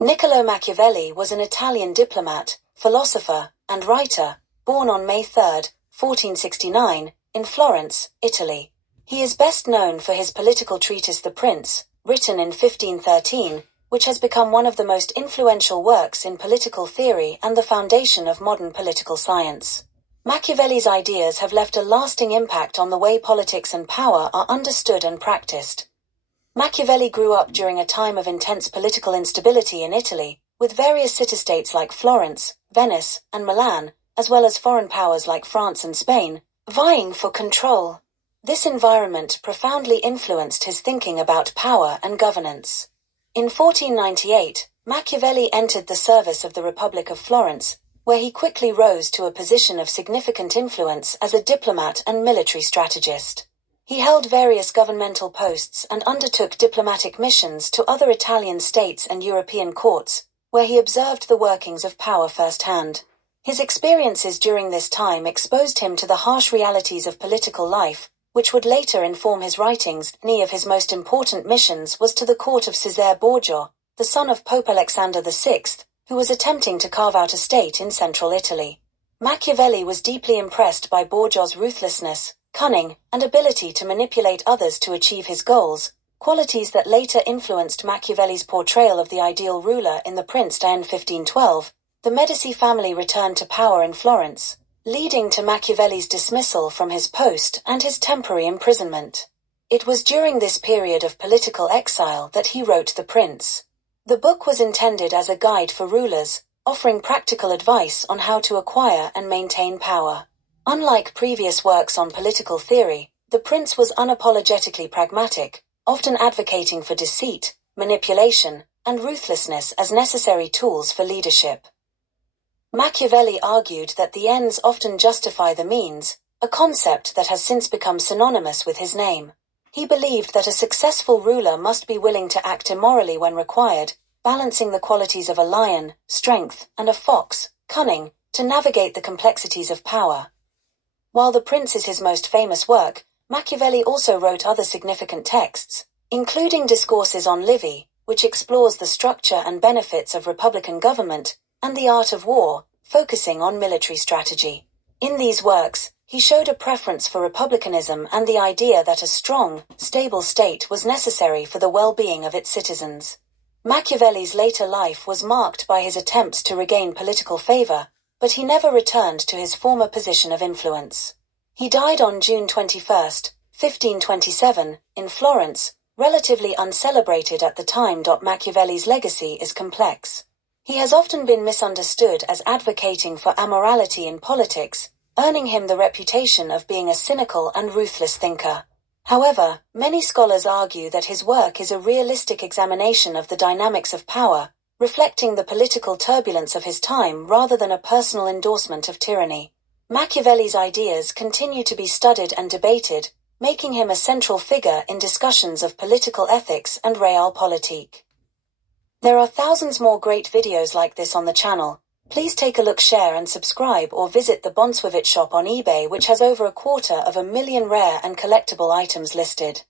Niccolo Machiavelli was an Italian diplomat, philosopher, and writer, born on May 3, 1469, in Florence, Italy. He is best known for his political treatise The Prince, written in 1513, which has become one of the most influential works in political theory and the foundation of modern political science. Machiavelli's ideas have left a lasting impact on the way politics and power are understood and practiced. Machiavelli grew up during a time of intense political instability in Italy, with various city-states like Florence, Venice, and Milan, as well as foreign powers like France and Spain, vying for control. This environment profoundly influenced his thinking about power and governance. In 1498, Machiavelli entered the service of the Republic of Florence, where he quickly rose to a position of significant influence as a diplomat and military strategist. He held various governmental posts and undertook diplomatic missions to other Italian states and European courts, where he observed the workings of power firsthand. His experiences during this time exposed him to the harsh realities of political life, which would later inform his writings. One of his most important missions was to the court of Cesare Borgia, the son of Pope Alexander VI, who was attempting to carve out a state in central Italy. Machiavelli was deeply impressed by Borgia's ruthlessness, cunning, and ability to manipulate others to achieve his goals, qualities that later influenced Machiavelli's portrayal of the ideal ruler in The Prince. In 1512, the Medici family returned to power in Florence, leading to Machiavelli's dismissal from his post and his temporary imprisonment. It was during this period of political exile that he wrote The Prince. The book was intended as a guide for rulers, offering practical advice on how to acquire and maintain power. Unlike previous works on political theory, The Prince was unapologetically pragmatic, often advocating for deceit, manipulation, and ruthlessness as necessary tools for leadership. Machiavelli argued that the ends often justify the means, a concept that has since become synonymous with his name. He believed that a successful ruler must be willing to act immorally when required, balancing the qualities of a lion, strength, and a fox, cunning, to navigate the complexities of power. While The Prince is his most famous work, Machiavelli also wrote other significant texts, including Discourses on Livy, which explores the structure and benefits of republican government, and The Art of War, focusing on military strategy. In these works, he showed a preference for republicanism and the idea that a strong, stable state was necessary for the well-being of its citizens. Machiavelli's later life was marked by his attempts to regain political favor, but he never returned to his former position of influence. He died on June 21, 1527, in Florence, relatively uncelebrated at the time. Machiavelli's legacy is complex. He has often been misunderstood as advocating for amorality in politics, earning him the reputation of being a cynical and ruthless thinker. However, many scholars argue that his work is a realistic examination of the dynamics of power, reflecting the political turbulence of his time rather than a personal endorsement of tyranny. Machiavelli's ideas continue to be studied and debated, making him a central figure in discussions of political ethics and realpolitik. There are thousands more great videos like this on the channel. Please take a look, share and subscribe, or visit the Bonswivit shop on eBay, which has over 250,000 rare and collectible items listed.